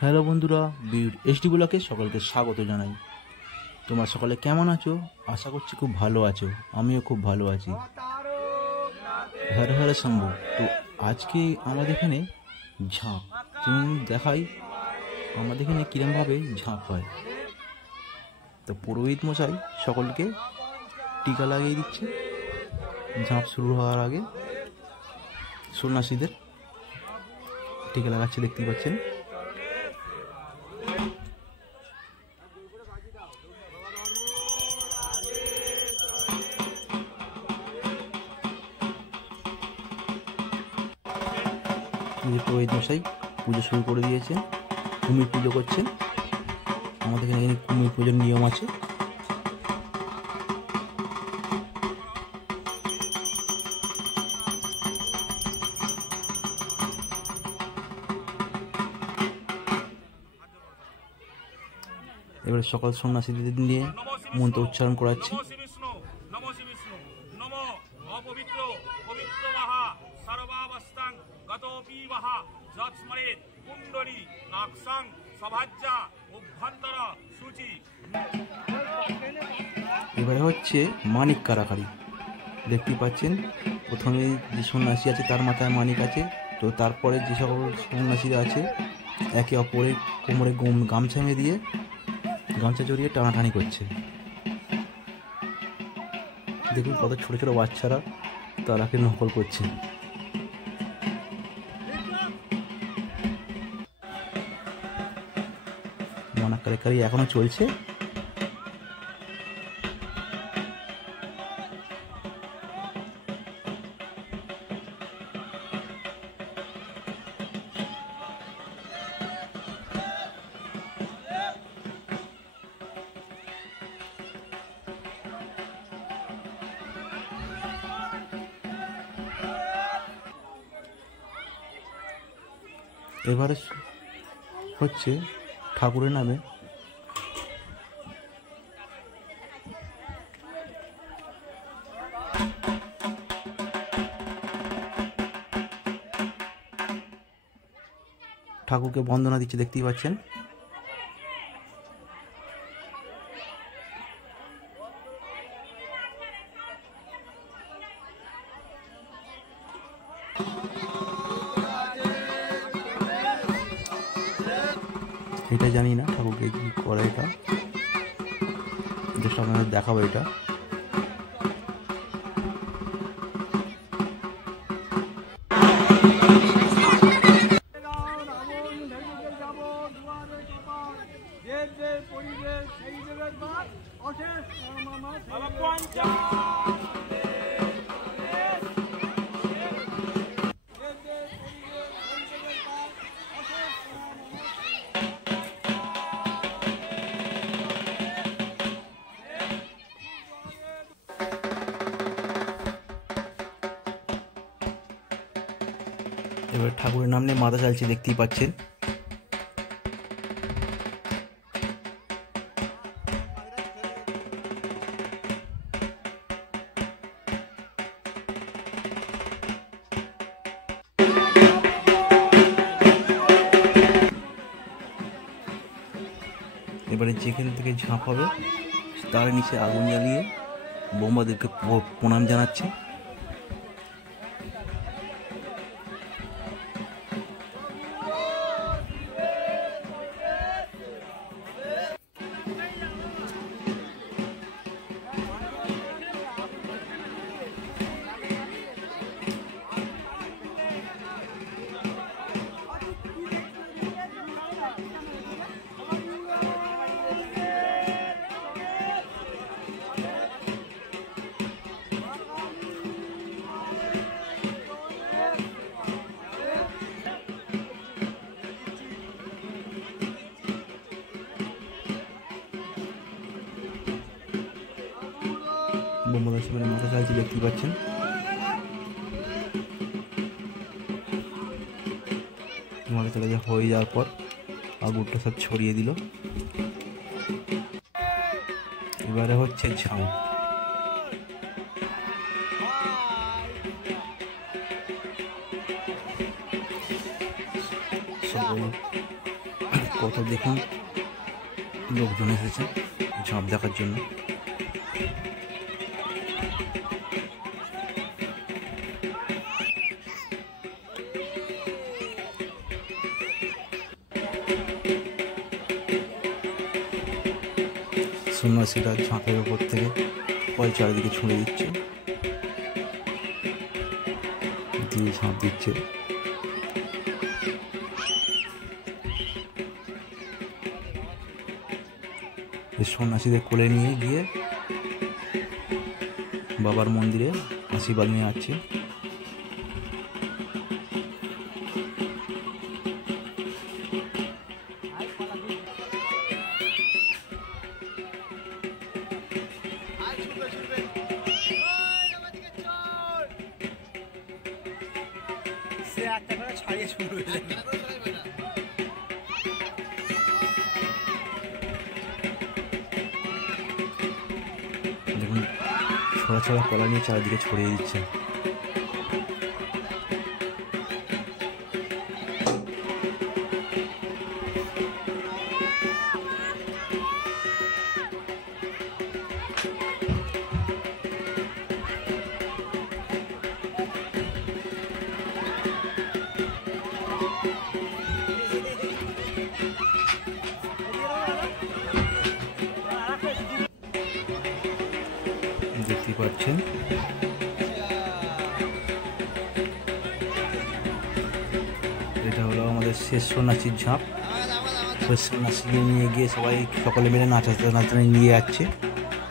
Hello বন্ধুরা, বিউট SD ব্লকে সকলকে স্বাগত জানাই। তোমরা সকলে কেমন আছো? আশা করছি খুব ভালো আছো। আমিও খুব ভালো আছি। হরে হরে শম্ভু। তো আজকে আমাদের এখানে ঝাঁপ চলুন দেখাই আমাদের এখানে কিরমভাবে ঝাঁপ হয়। তো পুরোহিত মশাই সকলকে টিকা লাগিয়ে দিচ্ছে ঝাঁপ শুরু হওয়ার আগে। সন্ন্যাসীদের টিকা লাগাচ্ছে, দেখতেই পাচ্ছেন। পুরোহিত মশাই পুজো শুরু করে দিয়েছেন, কুমির পুজো করছেন। আমাদের এখানে কুমির পুজোর নিয়ম আছে। এবারে সকাল সন্ন্যাসীদের নিয়ে মন্ত্র উচ্চারণ করাচ্ছে। এবারে হচ্ছে মানিক কারাকারি, দেখতেই পাচ্ছেন। প্রথমে যে সন্ন্যাসী আছে তার মাথায় মানিক আছে, তো তারপরে যে সকল সন্ন্যাসীরা আছে একে অপরের কোমরে গামছা দিয়ে গামছা জড়িয়ে টানাটানি করছে। দেখুন কত ছোট ছোট বাচ্চারা তারাকে নকল করছে। মানিক কারাকারি এখনো চলছে। এবারে হচ্ছে ঠাকুরের নামে ঠাকুরকে বন্দনা দিচ্ছে, দেখতেই পাচ্ছেন। এটা জানি না ঠাকুরকে কি করে, এটা জাস্ট আপনাদের দেখাবো। এটা এবার ঠাকুরের নাম নিয়ে মাথা চালছে, দেখতেই পাচ্ছেন। এবারে যেখান থেকে ঝাঁপ হবে তার নিচে আগুন জ্বালিয়ে বোমাদেরকে প্রণাম জানাচ্ছে। বোমাদের সামনে মাথা চালছে, দেখতেই পাচ্ছেন। মাথা চালা হয়ে যাওয়ার পর আগুনটা সব ছড়িয়ে দিল। এবারে হচ্ছে ঝাঁপ। কত দেখুন লোকজন এসেছে ঝাঁপ দেখার জন্য। সন্ন্যাসীরা ঝাঁপের উপর থেকে কল চারিদিকে ছুঁড়ে দিচ্ছে, দিয়ে ঝাঁপ দিচ্ছে। সন্ন্যাসীদের কোলে নিয়ে গিয়ে বাবার মন্দিরে আশীর্বাদ নিয়ে আসছে। দেখুন ছড়া ছড়া কলা নিয়ে চারিদিকে ছড়িয়ে দিচ্ছে। দেখতে পাচ্ছেন এটা হলো আমাদের শেষ সন্ন্যাসীর ঝাঁপ। শেষ সন্ন্যাসীকে নিয়ে গিয়ে সবাই সকলে মিলে নাচাতে নাচাতে নিয়ে যাচ্ছে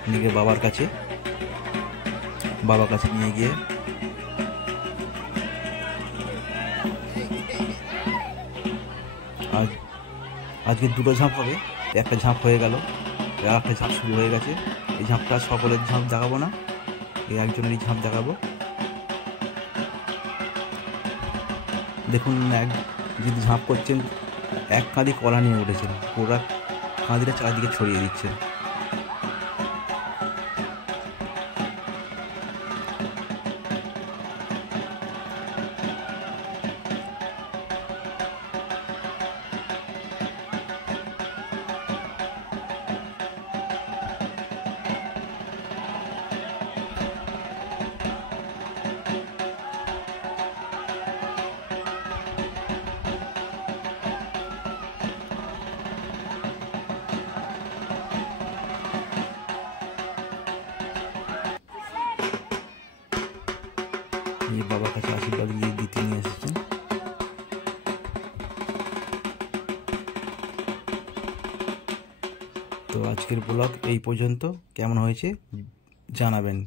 নিয়ে বাবার কাছে নিয়ে গিয়ে আজকে দুটো ঝাঁপ হবে, একটা ঝাঁপ হয়ে গেল, একটা ঝাঁপ শুরু হয়ে গেছে। এই ঝাঁপটা সকলের ঝাঁপ দেখাবো না, এই একজনেরই ঝাঁপ দেখাবো। দেখুন যদি ঝাঁপ করছেন এক কাঁদি কলা নিয়ে উঠেছেন, পুরা কাঁদিটা চারদিকে ছড়িয়ে দিচ্ছেন। বাবার কাছে আশীর্বাদ দিতে নিয়ে এসেছেন। তো আজকের ব্লগ এই পর্যন্ত, কেমন হয়েছে জানাবেন।